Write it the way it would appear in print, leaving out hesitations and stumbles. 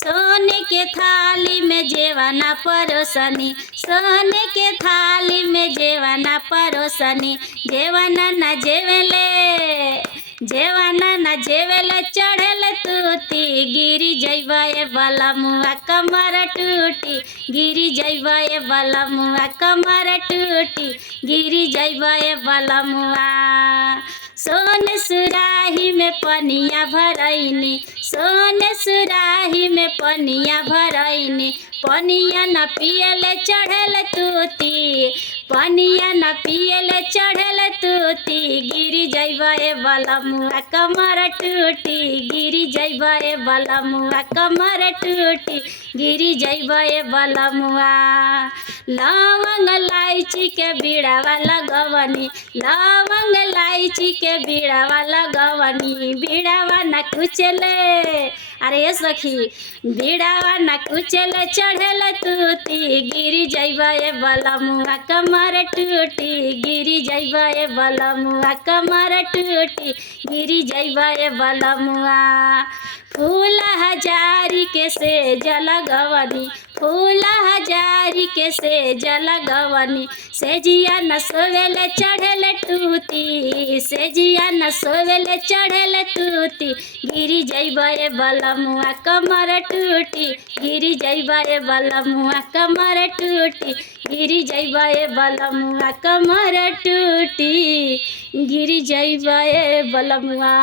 सोने के थाली में जेवाना परोसनी, सोने के थाली में जेवाना परोसनी। जेवाना न जेवेले, जेवाना न जेवेले चढ़ेल तूती। गिरी जइबा ए बलमुआ कमर टूटी, गिरी जइबा ए बलमुआ कमर टूटी, गिरी जइबा ए बलमुआ। सोन सुराही में पनिया भरैनी, सोन सुराही में पनिया भरैनी। पनिया न पियले चढ़ल तूती, पनिया न पियले चढ़ल तूती। गिरी जइबा ए बलमुआ कमर टूटी, गिरी जइबा ए बलमुआ कमर टूटी, गिरी जइबा ए बलमुआ। लवंग इलायची के बीड़ावा लगवनी, लवंग इलायची के बीड़ावा लगवनी। बीड़ावा न कुचले, अरे सखी बीड़ावा न कुचले चढ़ल तूती। गिरी जइबा ए बलमुआ कमर टूटी, गिरी जइबा ए बलमुआ कमर टूटी, गिरी जइबा ए बलमुआ। फूल हजारी के से जलगवनी, फूल हजारी के से जलगवनी। सेजिया न सोवेले चढ़ल तूती, सेजिया न सोवेले चढ़ल तूती। गिरी जइबा ए बलमुआ कमर टूटी, गिरी जइबा ए बलमुआ कमर टूटी, गिरी जइबा ए बलमुआ कमर टूटी, गिरी जइबा ए बलमुआ।